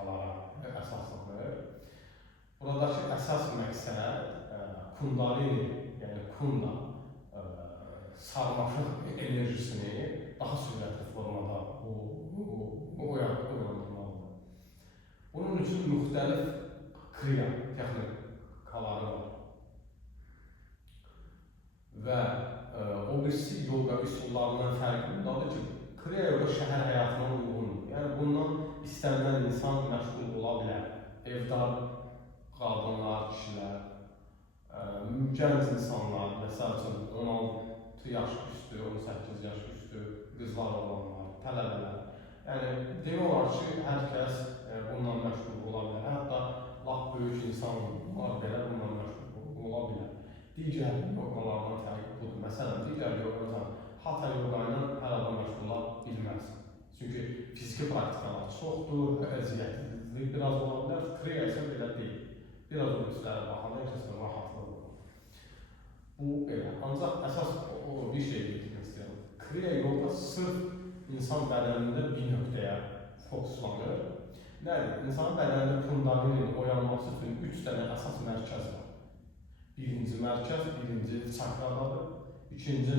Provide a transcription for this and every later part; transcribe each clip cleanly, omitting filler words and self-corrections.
praktikalara əsaslanır. Buradakı əsas məqsəd kundalini, yəni kunda sarmaşıq enerjisini daha sürətli formada uyandırmalıdır. Bunun üçün müxtəlif kriya texnikaları var. Və o birisi yoga üsullarından fərqli bundadır ki, kriya yoga şəhər həyatına uyğundur. Yəni bundan istənilən insan məşğul ola bilər. Evdar qadınlar, kişilər, gənc insanlar, məsəl üçün 16 yaş üstü, 18 yaş üstü qızlar olanlar, tələbələr. Yəni demək olar ki, hər kəs bununla məşğul ola bilər. Hətta lap böyük insanlar belə bununla məşğul ola bilər. Digər yogalardan fərqi budur. Məsələn, digər yogalar hatha yoga ilə hər adam məşğul ola bilməz. Çünki fiziki praktikalar çoxdur, əziyyətli biraz ola bilər. Kriya isə belə deyil. Biraz o üstlərə baxanda ikisinin rahatlığı olur. Bu belə. Ancaq əsas bir şey getirmək istəyirəm. Kriya yoga sırf insan bədənində bir nöqtəyə fokuslanır. Nədir? İnsanın bədənində kundalinin oyanması üçün 3 dənə əsas mərkəz var. Birinci mərkəz, birinci çakradadır. İkinci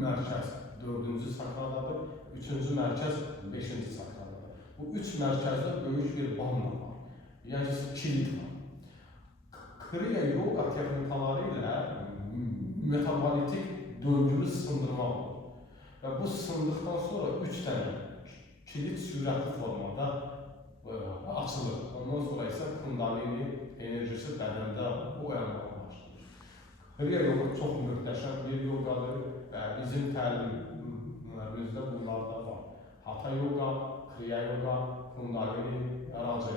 mərkəz, dördüncü çakradadır. Üçüncü mərkəz, beşinci çakradadır. Bu 3 mərkəzdə böyük bir banda var. Yəni kilit var. Kriya yoga texnikaları ilə metabolitik döngünü sındırmaq olur. Və bu sındıqdan sonra 3 dənə kilit sürətli formada açılır. Ondan sonra isə kundalini enerjisi bədəndə oyanmağa başlayır. Kriya yoga çox möhtəşəm bir yogadır və bizim təlimlərimizdə bunlar da var. Hatha yoga, kriya yoga, kundalini, raja